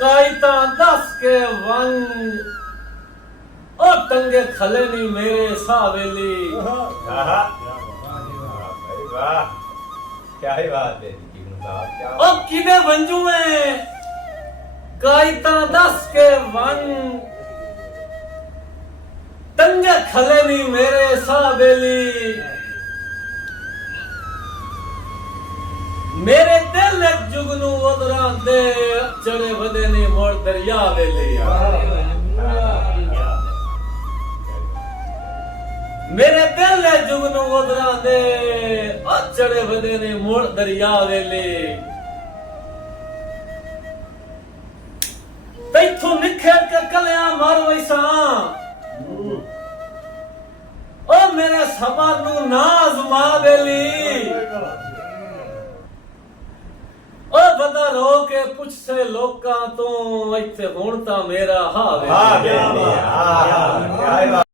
ਕਾਈ ਤਾਂ ਦੱਸ ਕੇ ਵੰਜ ਉਹ ਟੰਗੇ ਖਲੇ ਨਹੀਂ ਮੇਰੇ ਸਾਵੇਲੀ। वाह क्या ही बात है जीवन साहब क्या ਉਹ ਕਿਨੇ ਵੰਜੂ ਮੈਂ ਕਾਈ ਤਾਂ ਦੱਸ ਕੇ ਵੰਜ ਟੰਗੇ ਖਲੇ ਨਹੀਂ ਮੇਰੇ ਸਾਵੇਲੀ। ਮੇਰੇ ਦਿਲ ਇੱਕ ਜੁਗਨੂ ਉਦਰਾਂ ਦੇ ਚੜੇ ਵਧੇ ਨੇ ਮੋੜ ਦਰਿਆ ਵੇਲੇ। ਮੇਰੇ ਦਿਲ ਦੇ ਜੁਗਨੂ ਉਦਰਾਂ ਦੇ ਚੜੇ ਵਧੇ ਨੇ ਮੋੜ ਦਰਿਆ ਵੇਲੇ। ਤੈਥੋਂ ਨਿਖੇੜ ਕੇ ਕਲਿਆਂ ਮਾਰ ਵੈਸਾਂ ਉਹ ਮੇਰੇ ਸਬਰ ਨੂੰ ਨਾ ਅਜ਼ਮਾ ਵੇਲੀ। ਉਹ ਬੰਦਾ ਰੋ ਕੇ ਪੁੱਛੇ ਲੋਕਾਂ ਤੋਂ ਇੱਥੇ ਹੁਣ ਤਾਂ ਮੇਰਾ ਹਾਵੇ। क्या ही बात